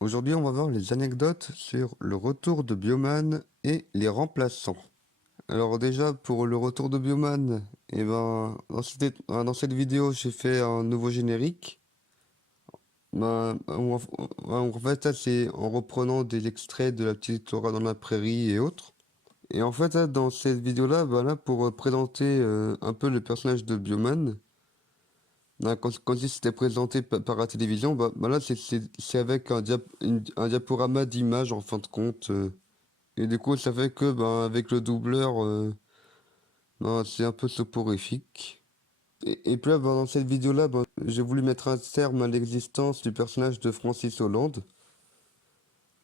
Aujourd'hui, on va voir les anecdotes sur le retour de Bioman et les remplaçants. Alors déjà, pour le retour de Bioman, dans cette vidéo, j'ai fait un nouveau générique. En fait, là, c'est en reprenant des extraits de La Petite Laura dans la prairie et autres. Et en fait, là, dans cette vidéo-là, pour présenter un peu le personnage de Bioman, quand il s'était présenté par la télévision, là, c'est avec un diaporama d'images en fin de compte. Et du coup, ça fait que, avec le doubleur, c'est un peu soporifique. Et puis là, dans cette vidéo-là, j'ai voulu mettre un terme à l'existence du personnage de Francis Hollande.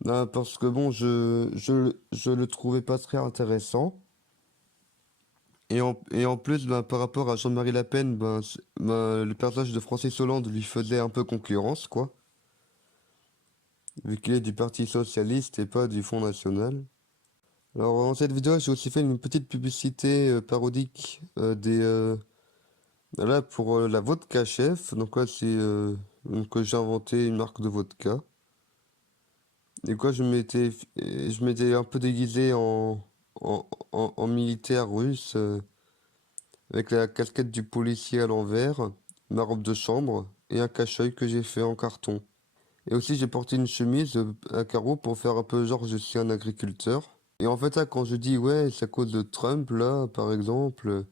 Parce que bon, je le trouvais pas très intéressant. Et en plus, par rapport à Jean-Marie Le Pen, le personnage de Francis Hollande lui faisait un peu concurrence, quoi. Vu qu'il est du Parti Socialiste et pas du Front National. Alors, dans cette vidéo, j'ai aussi fait une petite publicité parodique là, pour la vodka chef. Donc là, que j'ai inventé une marque de vodka. Et quoi, je m'étais un peu déguisé en militaire russe, avec la casquette du policier à l'envers, ma robe de chambre et un cache-œil que j'ai fait en carton. Et aussi, j'ai porté une chemise à carreaux pour faire un peu genre je suis un agriculteur. Et en fait, là, quand je dis ouais, c'est à cause de Trump, là, par exemple,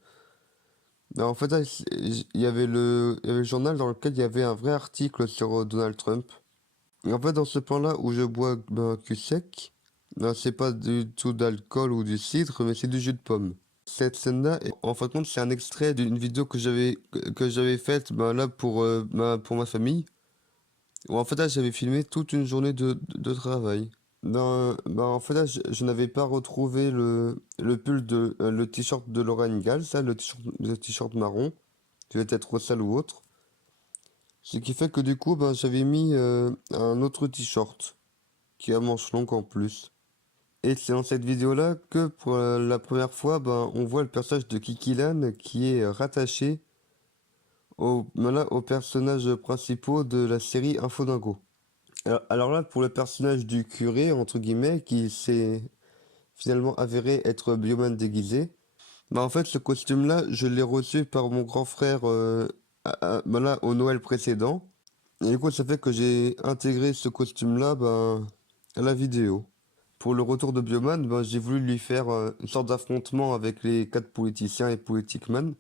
en fait, là, il y avait le journal dans lequel il y avait un vrai article sur Donald Trump. Et en fait, dans ce plan-là où je bois cul sec, c'est pas du tout d'alcool ou du cidre, mais c'est du jus de pomme. Cette scène-là, en fin de compte, c'est un extrait d'une vidéo que j'avais faite là pour ma famille. Où en fait, là, j'avais filmé toute une journée de travail. En fait, là, je n'avais pas retrouvé le pull le t-shirt de Laura Ingalls, ça, le t-shirt marron, qui devait être sale ou autre. Ce qui fait que du coup, j'avais mis un autre t-shirt, qui a manche longue en plus. Et c'est dans cette vidéo-là que pour la première fois, on voit le personnage de Kikilan qui est rattaché aux personnages principaux de la série Infodingo. Alors là, pour le personnage du curé, entre guillemets, qui s'est finalement avéré être Bioman déguisé, en fait, ce costume-là, je l'ai reçu par mon grand frère là, au Noël précédent. Et du coup, ça fait que j'ai intégré ce costume-là à la vidéo. Pour le retour de Bioman, j'ai voulu lui faire une sorte d'affrontement avec les quatre politiciens et Politicman.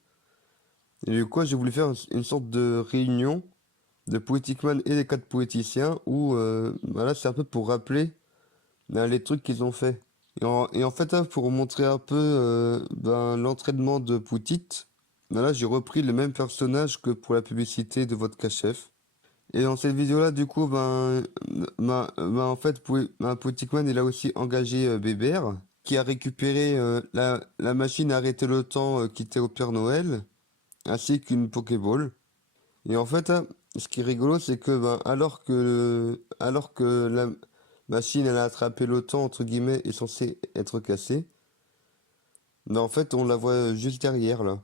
Et du coup, j'ai voulu faire une sorte de réunion de Politicman et les quatre politiciens où là, c'est un peu pour rappeler les trucs qu'ils ont fait. Et en fait, là, pour montrer un peu l'entraînement de Poutit, là, j'ai repris le même personnage que pour la publicité de Vodka Chef. Et dans cette vidéo-là, du coup, en fait, Politicman, il a aussi engagé Bébert, qui a récupéré la machine à arrêter le temps qui était au Père Noël, ainsi qu'une Pokéball. Et en fait, hein, ce qui est rigolo, c'est que alors que la machine elle a attrapé le temps entre guillemets est censée être cassée, en fait on la voit juste derrière là.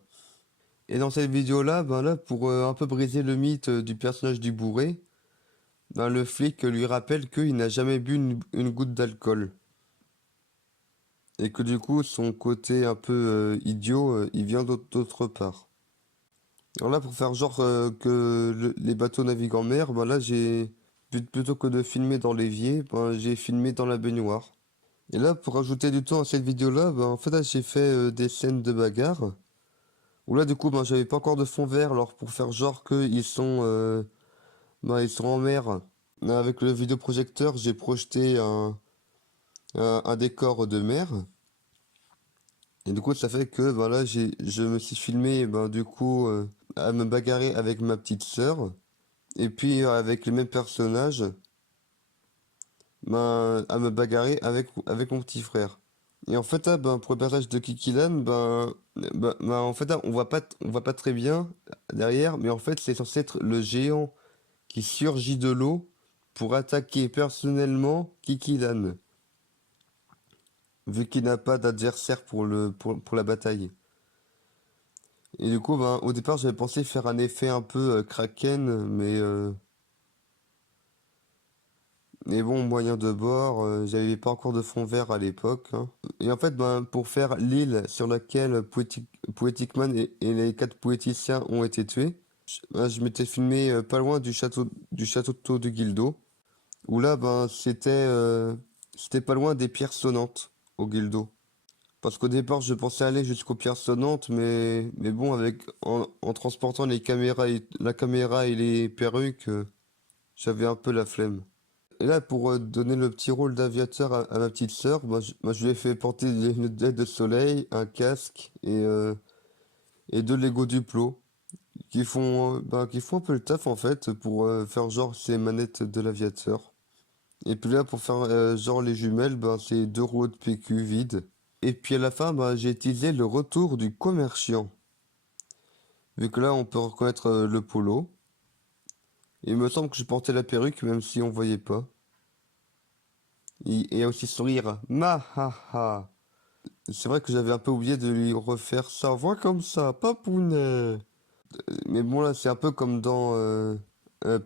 Et dans cette vidéo-là, pour un peu briser le mythe du personnage du bourré, le flic lui rappelle qu'il n'a jamais bu une goutte d'alcool. Et que du coup son côté un peu idiot, il vient d'autre part. Alors là, pour faire genre que les bateaux naviguent en mer, plutôt que de filmer dans l'évier, j'ai filmé dans la baignoire. Et là, pour ajouter du temps à cette vidéo-là, en fait, là, j'ai fait des scènes de bagarre. Où là, du coup, j'avais pas encore de fond vert, alors pour faire genre ils sont en mer. Là, avec le vidéoprojecteur, j'ai projeté un décor de mer. Et du coup, ça fait que, je me suis filmé, du coup, à me bagarrer avec ma petite sœur. Et puis avec les mêmes personnages, à me bagarrer avec mon petit frère. Et en fait, là, pour le personnage de Kikilan, en fait, là, on voit pas très bien derrière, mais en fait, c'est censé être le géant qui surgit de l'eau pour attaquer personnellement Kikilan, vu qu'il n'a pas d'adversaire pour la bataille. Et du coup, au départ, j'avais pensé faire un effet un peu Kraken, Et bon, moyen de bord, j'avais pas encore de fond vert à l'époque, hein. Et en fait, ben, pour faire l'île sur laquelle Poetic Man et les 4 poéticiens ont été tués, je m'étais filmé pas loin du château de Guildo, où là, ben, c'était pas loin des pierres sonnantes au Guildo. Parce qu'au départ, je pensais aller jusqu'aux pierres sonnantes, mais bon, en transportant la caméra et les perruques, j'avais un peu la flemme. Et là, pour donner le petit rôle d'aviateur à ma petite sœur, je lui ai fait porter des lunettes de soleil, un casque et 2 Lego Duplo qui font un peu le taf en fait pour faire genre ces manettes de l'aviateur. Et puis là, pour faire genre les jumelles, c'est 2 rouleaux de PQ vides. Et puis à la fin, j'ai utilisé le retour du commerciant. Vu que là, on peut reconnaître le polo. Il me semble que je portais la perruque, même si on voyait pas. Et aussi sourire. Ma ha ha. C'est vrai que j'avais un peu oublié de lui refaire sa voix comme ça, papounet. Mais bon, là, c'est un peu comme dans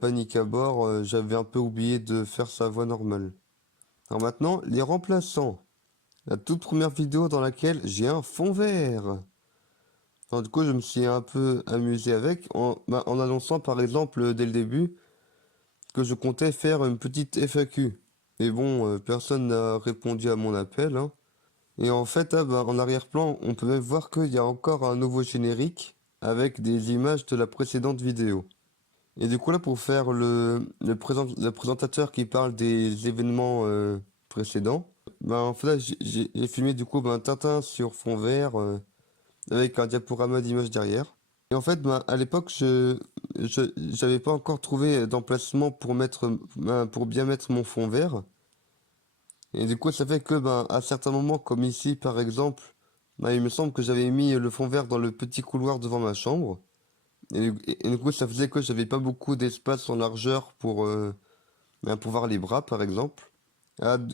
Panique à bord, j'avais un peu oublié de faire sa voix normale. Alors maintenant, les remplaçants. La toute première vidéo dans laquelle j'ai un fond vert. Alors, du coup, je me suis un peu amusé avec en annonçant par exemple dès le début que je comptais faire une petite FAQ. Mais bon, personne n'a répondu à mon appel, hein. Et en fait, en arrière-plan, on peut même voir qu'il y a encore un nouveau générique avec des images de la précédente vidéo. Et du coup, là, pour faire le présentateur qui parle des événements précédents, en fait, là, j'ai filmé du coup Tintin sur fond vert avec un diaporama d'images derrière. Et en fait, à l'époque, j'avais pas encore trouvé d'emplacement pour bien mettre mon fond vert. Et du coup, ça fait que, à certains moments, comme ici, par exemple, il me semble que j'avais mis le fond vert dans le petit couloir devant ma chambre. Et du coup, ça faisait que j'avais pas beaucoup d'espace en largeur pour voir les bras, par exemple.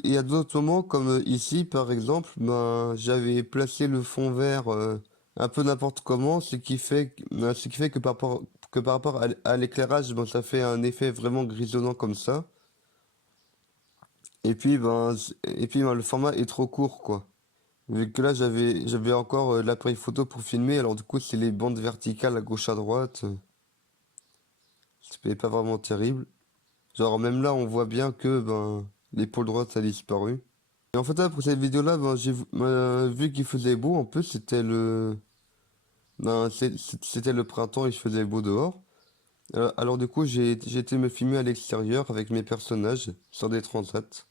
Et à d'autres moments, comme ici, par exemple, j'avais placé le fond vert un peu n'importe comment, ce qui fait que par rapport à l'éclairage, ça fait un effet vraiment grisonnant comme ça. Et puis, le format est trop court, quoi. Vu que là, j'avais encore l'appareil photo pour filmer, alors du coup, c'est les bandes verticales à gauche à droite. C'est pas vraiment terrible. Genre, même là, on voit bien que l'épaule droite a disparu. Et en fait, là, pour cette vidéo-là, vu qu'il faisait beau, en plus, c'était le printemps et il faisait beau dehors. Alors, du coup, j'ai été me filmer à l'extérieur avec mes personnages sur des transats.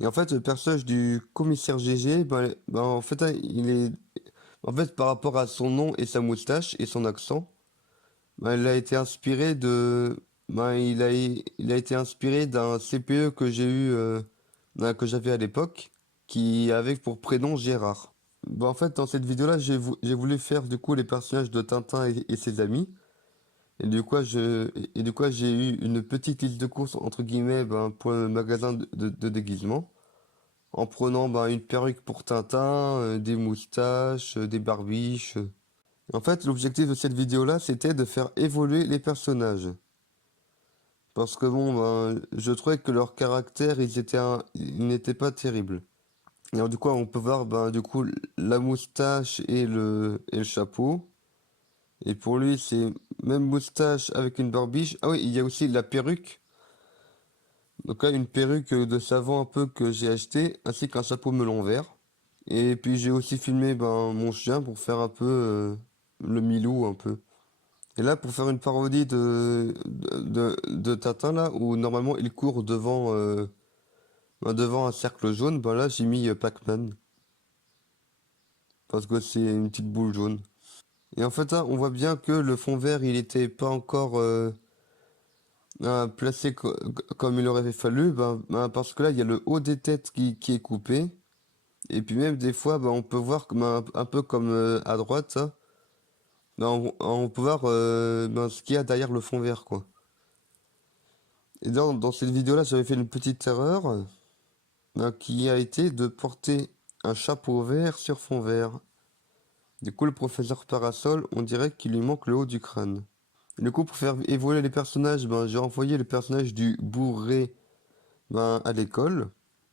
Et en fait, le personnage du commissaire GG, en fait, hein, en fait, par rapport à son nom et sa moustache et son accent, il a été inspiré il a été inspiré d'un CPE que j'ai eu, que j'avais à l'époque, qui avait pour prénom Gérard. En fait, dans cette vidéo-là, j'ai voulu faire du coup les personnages de Tintin et ses amis. Et du coup, j'ai eu une petite liste de courses entre guillemets pour le magasin de déguisement. En prenant une perruque pour Tintin, des moustaches, des barbiches. En fait, l'objectif de cette vidéo-là, c'était de faire évoluer les personnages. Parce que bon, je trouvais que leur caractère, ils n'étaient pas terribles. Et alors du coup, on peut voir du coup la moustache et le chapeau. Et pour lui, c'est même moustache avec une barbiche. Ah oui, il y a aussi la perruque. Donc là, une perruque de savant un peu que j'ai acheté, ainsi qu'un chapeau melon vert. Et puis j'ai aussi filmé mon chien pour faire un peu le Milou un peu. Et là, pour faire une parodie de Tintin, là, où normalement il court devant un cercle jaune, là j'ai mis Pac-Man. Parce que c'est une petite boule jaune. Et en fait, là, on voit bien que le fond vert, il était pas encore placé comme il aurait fallu, parce que là, il y a le haut des têtes qui est coupé. Et puis même des fois, on peut voir comme un peu comme à droite, ça. On peut voir ce qu'il y a derrière le fond vert, quoi. Et dans cette vidéo-là, j'avais fait une petite erreur qui a été de porter un chapeau vert sur fond vert. Du coup, le professeur Parasol, on dirait qu'il lui manque le haut du crâne. Et du coup, pour faire évoluer les personnages, j'ai envoyé le personnage du bourré ben, à l'école,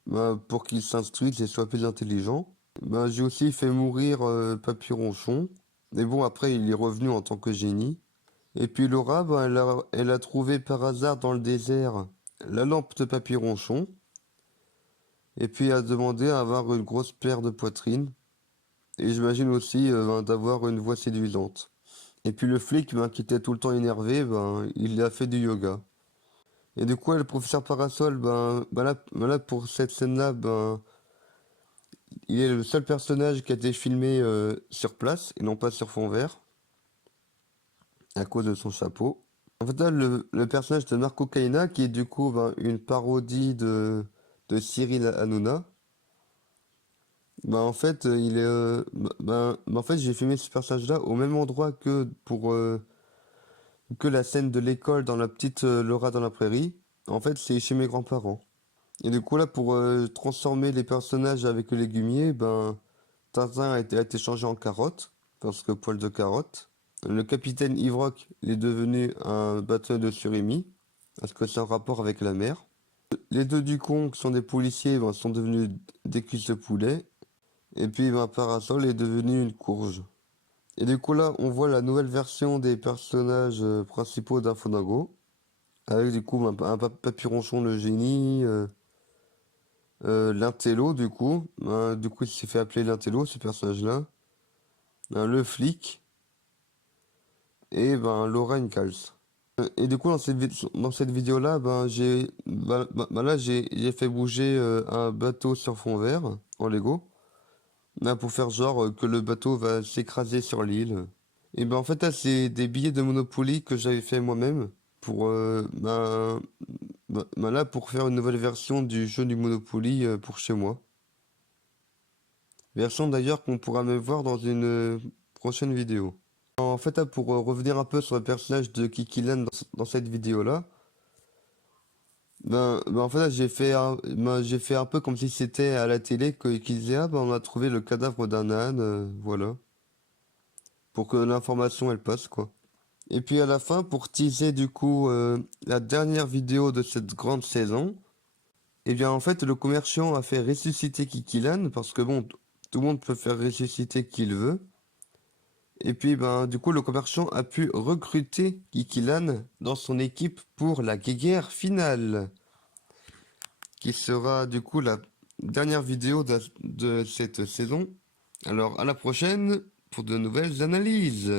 ben, pour qu'il s'instruise et soit plus intelligent. Ben, j'ai aussi fait mourir Papy Ronchon. Mais bon, après, il est revenu en tant que génie. Et puis Laura, ben, elle a trouvé par hasard dans le désert la lampe de Papy Ronchon. Et puis a demandé à avoir une grosse paire de poitrine. Et j'imagine aussi ben, d'avoir une voix séduisante. Et puis le flic, ben, qui était tout le temps énervé, ben, il a fait du yoga. Et du coup, le professeur Parasol, ben là, pour cette scène-là, ben, il est le seul personnage qui a été filmé sur place et non pas sur fond vert, à cause de son chapeau. En fait, là, le personnage de Marco Caina, qui est du coup ben, une parodie de Cyril Hanouna, ben, en fait, en fait, j'ai filmé ce personnage-là au même endroit que pour que la scène de l'école dans la petite Laura dans la prairie. En fait, c'est chez mes grands-parents. Et du coup, là, pour transformer les personnages avec le légumier, ben, Tintin a été changé en carotte, parce que poil de carotte. Le capitaine Ivrock il est devenu un bateau de surimi, parce que c'est en rapport avec la mer. Les deux Ducons, qui sont des policiers, ben, sont devenus des cuisses de poulet. Et puis, ben, Parasol est devenu une courge. Et du coup, là, on voit la nouvelle version des personnages principaux d'Infonago, avec du coup un Papyronchon le génie, l'intello, du coup, il s'est fait appeler l'intello, ce personnage-là. Le flic et ben Laura Ingalls. Et du coup, dans cette vidéo-là, là, j'ai fait bouger un bateau sur fond vert en Lego. Là, pour faire genre que le bateau va s'écraser sur l'île. Et ben en fait, là, c'est des billets de Monopoly que j'avais fait moi-même pour là pour faire une nouvelle version du jeu du Monopoly pour chez moi. Version d'ailleurs qu'on pourra même voir dans une prochaine vidéo. En fait, là, pour revenir un peu sur le personnage de Kiki Lan dans cette vidéo-là, en fait, là, j'ai fait un peu comme si c'était à la télé qu'ils disaient, ah, ben, on a trouvé le cadavre d'un âne, voilà. Pour que l'information, elle passe, quoi. Et puis à la fin, pour teaser du coup la dernière vidéo de cette grande saison, eh bien en fait, le commerçant a fait ressusciter Kiki Lan, parce que bon, tout le monde peut faire ressusciter qui il veut. Et puis, ben, du coup, le commerçant a pu recruter Kiki Lan dans son équipe pour la guéguerre finale, qui sera du coup la dernière vidéo de cette saison. Alors, à la prochaine pour de nouvelles analyses.